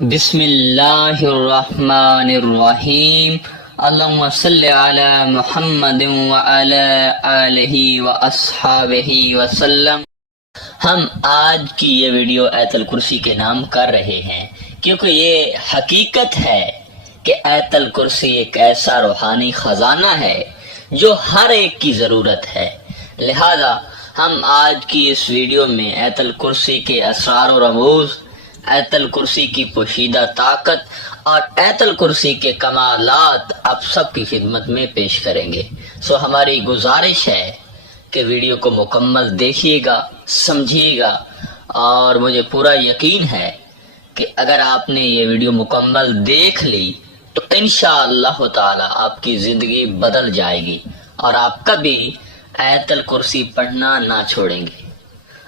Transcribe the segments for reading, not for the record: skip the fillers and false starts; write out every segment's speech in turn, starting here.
بسم اللہ الرحمن الرحیم اللہم صلی علی محمد وعلی آلہ واصحابہ وسلم۔ ہم آج کی یہ ویڈیو آیت الکرسی کے نام کر رہے ہیں کیونکہ یہ حقیقت ہے کہ آیت الکرسی ایک ایسا روحانی خزانہ ہے جو ہر ایک کی ضرورت ہے، لہذا ہم آج کی اس ویڈیو میں آیت الکرسی کے اسرار و رموز، آیت الکرسی کی پوشیدہ طاقت اور آیت الکرسی کے کمالات آپ سب کی خدمت میں پیش کریں گے۔ ہماری گزارش ہے کہ ویڈیو کو مکمل دیکھیے گا، سمجھیے گا، اور مجھے پورا یقین ہے کہ اگر آپ نے یہ ویڈیو مکمل دیکھ لی تو انشاءاللہ تعالی آپ کی زندگی بدل جائے گی اور آپ کبھی آیت الکرسی پڑھنا نہ چھوڑیں گے۔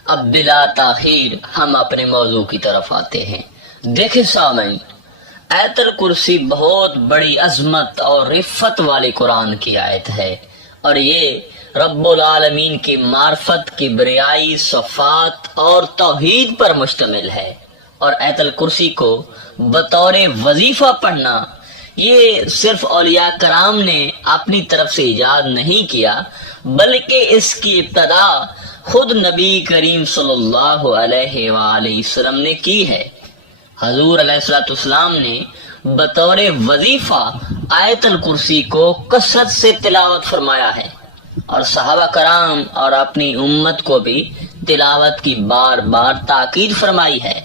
اب بلا تاخیر ہم اپنے موضوع کی طرف آتے ہیں۔ دیکھیں سامعین، آیت الکرسی بہت بڑی عظمت اور رفت والی قرآن کی آیت ہے، اور یہ رب العالمین کی معرفت، کبریائی، صفات اور توحید پر مشتمل ہے، اور آیت الکرسی کو بطور وظیفہ پڑھنا یہ صرف اولیاء کرام نے اپنی طرف سے ایجاد نہیں کیا، بلکہ اس کی ابتدا خود نبی کریم صلی اللہ علیہ وآلہ وسلم نے کی ہے۔ حضور علیہ السلام نے بطور وظیفہ آیت الکرسی کو کثرت سے تلاوت فرمایا ہے، اور صحابہ کرام اور اپنی امت کو بھی تلاوت کی بار بار تاکید فرمائی ہے۔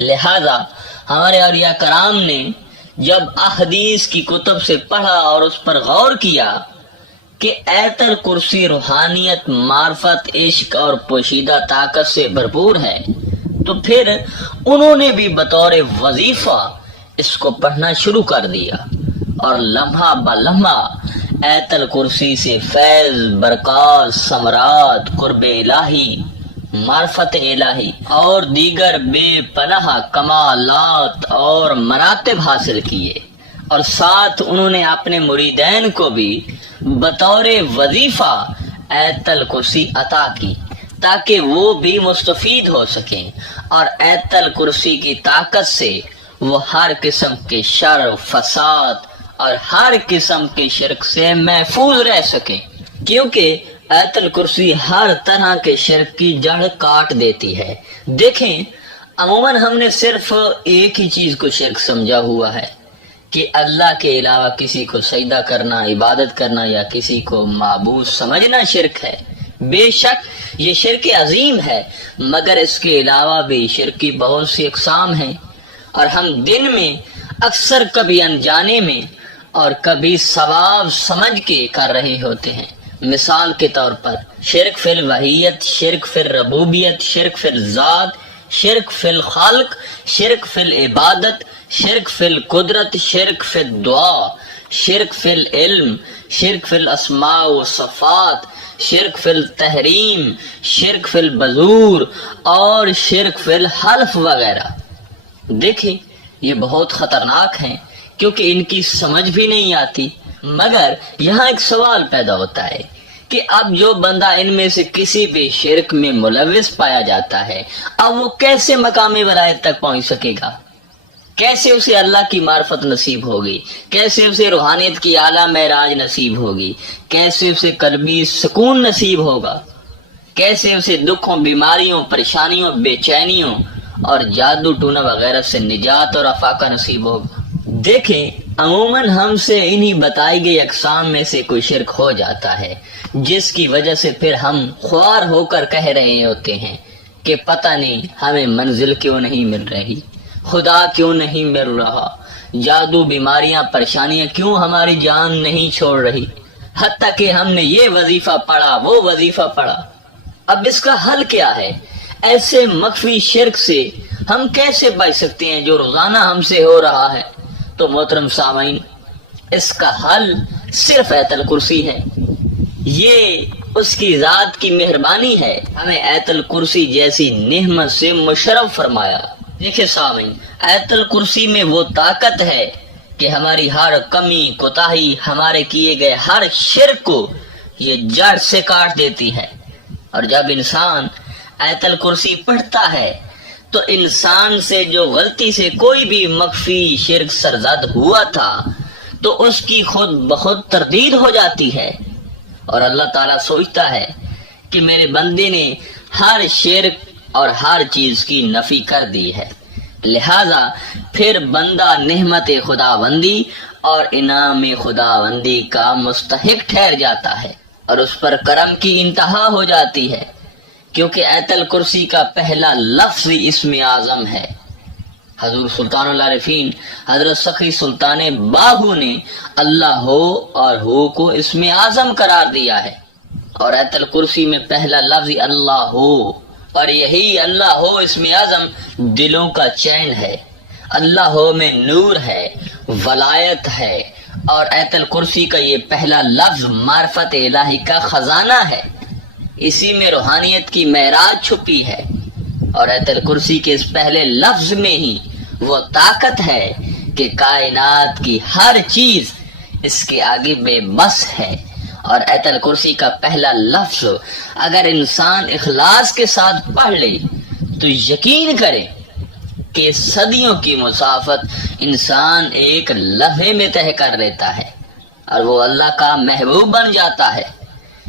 لہذا ہمارے اولیاء کرام نے جب احادیث کی کتب سے پڑھا اور اس پر غور کیا کہ آیت الکرسی روحانیت، معرفت، عشق اور پوشیدہ طاقت سے بھرپور ہے، تو پھر انہوں نے بھی بطور وظیفہ اس کو پڑھنا شروع کر دیا، اور لمحہ بلمحہ آیت الکرسی سے فیض، برکات، ثمرات، قرب الہی، معرفت الہی اور دیگر بے پناہ کمالات اور مراتب حاصل کیے، اور ساتھ انہوں نے اپنے مریدین کو بھی بطور وظیفہ آیت الکرسی عطا کی تاکہ وہ بھی مستفید ہو سکیں، اور آیت الکرسی کی طاقت سے وہ ہر قسم کے شر، فساد اور ہر قسم کے شرک سے محفوظ رہ سکیں، کیونکہ آیت الکرسی ہر طرح کے شرک کی جڑ کاٹ دیتی ہے۔ دیکھیں، عموماً ہم نے صرف ایک ہی چیز کو شرک سمجھا ہوا ہے کہ اللہ کے علاوہ کسی کو سجدہ کرنا، عبادت کرنا یا کسی کو معبود سمجھنا شرک ہے۔ بے شک یہ شرک عظیم ہے، مگر اس کے علاوہ بھی شرک کی بہت سی اقسام ہیں، اور ہم دن میں اکثر کبھی انجانے میں اور کبھی ثواب سمجھ کے کر رہے ہوتے ہیں۔ مثال کے طور پر شرک فی الوحیت، شرک فی الربوبیت، شرک فی الذات، شرک فی الخلق، شرک فی العبادت، شرک فی القدرت، شرک فی الدعا، شرک فی العلم، شرک فی الاسماء والصفات، شرک فی التحریم، شرک فی البذور اور شرک فی الحلف وغیرہ۔ دیکھیں، یہ بہت خطرناک ہیں کیونکہ ان کی سمجھ بھی نہیں آتی، مگر یہاں ایک سوال پیدا ہوتا ہے کہ اب جو بندہ ان میں سے کسی بھی شرک میں ملوث پایا جاتا ہے، اب وہ کیسے مقام ولایت تک پہنچ سکے گا؟ کیسے اسے اللہ کی معرفت نصیب ہوگی؟ کیسے اسے روحانیت کی اعلیٰ معراج نصیب ہوگی؟ کیسے اسے قلبی سکون نصیب ہوگا؟ کیسے اسے دکھوں، بیماریوں، پریشانیوں، بے چینیوں اور جادو ٹونا وغیرہ سے نجات اور افاقہ نصیب ہوگا؟ دیکھیں، عموماً ہم سے انہی بتائی گئی اقسام میں سے کوئی شرک ہو جاتا ہے، جس کی وجہ سے پھر ہم خوار ہو کر کہہ رہے ہوتے ہیں کہ پتہ نہیں ہمیں منزل کیوں نہیں مل رہی، خدا کیوں نہیں مل رہا، جادو، بیماریاں، پریشانیاں کیوں ہماری جان نہیں چھوڑ رہی، حتیٰ کہ ہم نے یہ وظیفہ پڑھا، وہ وظیفہ پڑھا۔ اب اس کا حل کیا ہے؟ ایسے مخفی شرک سے ہم کیسے بچ سکتے ہیں جو روزانہ ہم سے ہو رہا ہے؟ تو محترم سامعین، اس کا حل صرف آیت الکرسی ہے۔ یہ اس کی ذات کی مہربانی ہے، ہمیں آیت الکرسی جیسی نعمت سے مشرف فرمایا۔ دیکھیں سامعین، آیت الکرسی میں وہ طاقت ہے کہ ہماری ہر کمی، کوتاہی، ہمارے کیے گئے ہر شرک کو یہ جڑ سے کاٹ دیتی ہے، اور جب انسان آیت الکرسی پڑھتا ہے تو انسان سے جو غلطی سے کوئی بھی مخفی شرک سرزد ہوا تھا تو اس کی خود بخود تردید ہو جاتی ہے، اور اللہ تعالیٰ سوچتا ہے کہ میرے بندے نے ہر شرک اور ہر چیز کی نفی کر دی ہے، لہذا پھر بندہ نعمت خداوندی اور انعام خداوندی کا مستحق ٹھہر جاتا ہے اور اس پر کرم کی انتہا ہو جاتی ہے، کیونکہ آیت الکرسی کا پہلا لفظ اسم اعظم ہے۔ حضور سلطان العارفین حضرت سخی سلطان باہو نے اللہ ہو اور ہو کو اسم اعظم قرار دیا ہے، اور آیت الکرسی میں پہلا لفظ اللہ ہو، اور یہی اللہ ہو اسم اعظم دلوں کا چین ہے۔ اللہ ہو میں نور ہے، ولایت ہے، اور آیت الکرسی کا یہ پہلا لفظ معرفت الہی کا خزانہ ہے، اسی میں روحانیت کی معراج چھپی ہے، اور آیت الکرسی کے اس پہلے لفظ میں ہی وہ طاقت ہے کہ کائنات کی ہر چیز اس کے آگے بے بس ہے۔ اور آیت الکرسی کا پہلا لفظ اگر انسان اخلاص کے ساتھ پڑھ لے تو یقین کرے کہ صدیوں کی مسافت انسان ایک لمحے میں طے کر لیتا ہے اور وہ اللہ کا محبوب بن جاتا ہے۔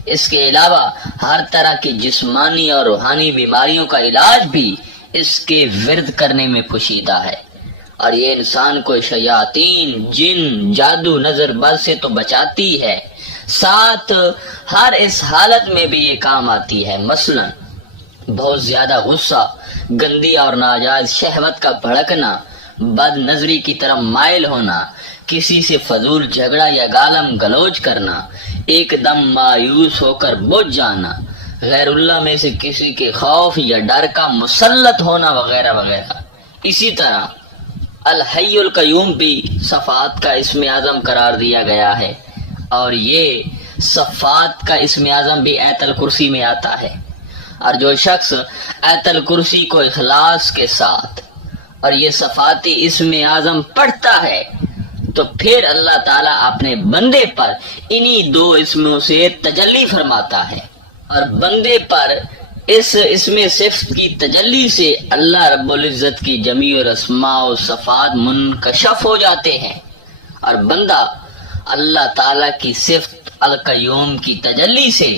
اس کے علاوہ ہر طرح کی جسمانی اور روحانی بیماریوں کا علاج بھی اس کے ورد کرنے میں پوشیدہ ہے، اور یہ انسان کو شیاطین، جن، جادو، نظر بد سے تو بچاتی ہے، ساتھ ہر اس حالت میں بھی یہ کام آتی ہے۔ مثلا بہت زیادہ غصہ، گندی اور ناجائز شہوت کا بھڑکنا، بد نظری کی طرف مائل ہونا، کسی سے فضول جھگڑا یا گالم گلوچ کرنا، ایک دم مایوس ہو کر بجھ جانا، غیر اللہ میں سے کسی کے خوف یا ڈر کا مسلط ہونا، وغیرہ وغیرہ۔ اسی طرح الحی القیوم بھی صفات کا اسم اعظم قرار دیا گیا ہے، اور یہ صفات کا اسم اعظم بھی آیت الکرسی میں آتا ہے، اور جو شخص آیت الکرسی کو اخلاص کے ساتھ اور یہ صفاتی اسم اعظم پڑھتا ہے تو پھر اللہ تعالیٰ اپنے بندے پر انہی دو اسموں سے تجلی فرماتا ہے، اور بندے پر اس اسم صفت کی تجلی سے اللہ رب العزت کی جمیع اسماء و صفات منکشف ہو جاتے ہیں، اور بندہ اللہ تعالیٰ کی صفت القیوم کی تجلی سے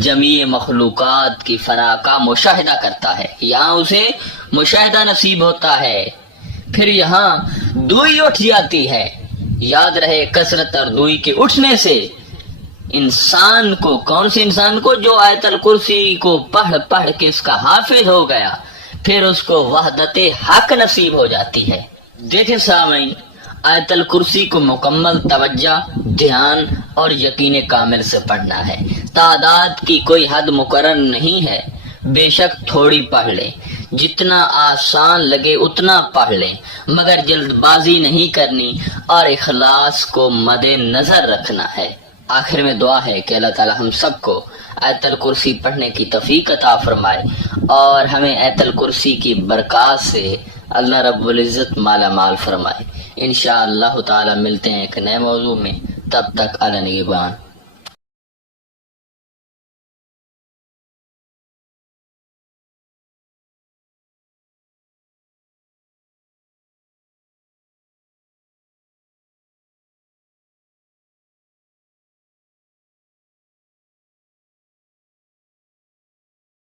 جمیع مخلوقات کی فنا کا مشاہدہ کرتا ہے، یہاں اسے مشاہدہ نصیب ہوتا ہے، پھر یہاں دوئی اٹھ جاتی ہے۔ یاد رہے کثرت اور دوئی کے اٹھنے سے انسان کو، کون سے انسان کو؟ جو آیت الکرسی کو پڑھ پڑھ کے اس کا حافظ ہو گیا، پھر اس کو وحدت حق نصیب ہو جاتی ہے۔ دیکھیں سامعین، آیت الکرسی کو مکمل توجہ، دھیان اور یقین کامل سے پڑھنا ہے۔ تعداد کی کوئی حد مقرر نہیں ہے، بے شک تھوڑی پڑھ لیں، جتنا آسان لگے اتنا پڑھ لیں، مگر جلد بازی نہیں کرنی اور اخلاص کو مد نظر رکھنا ہے۔ آخر میں دعا ہے کہ اللہ تعالی ہم سب کو آیت الکرسی پڑھنے کی توفیق عطا فرمائے، اور ہمیں آیت الکرسی کی برکات سے اللہ رب العزت مالا مال فرمائے۔ انشاءاللہ تعالی ملتے ہیں ایک نئے موضوع میں، تب تک علی نگہبان۔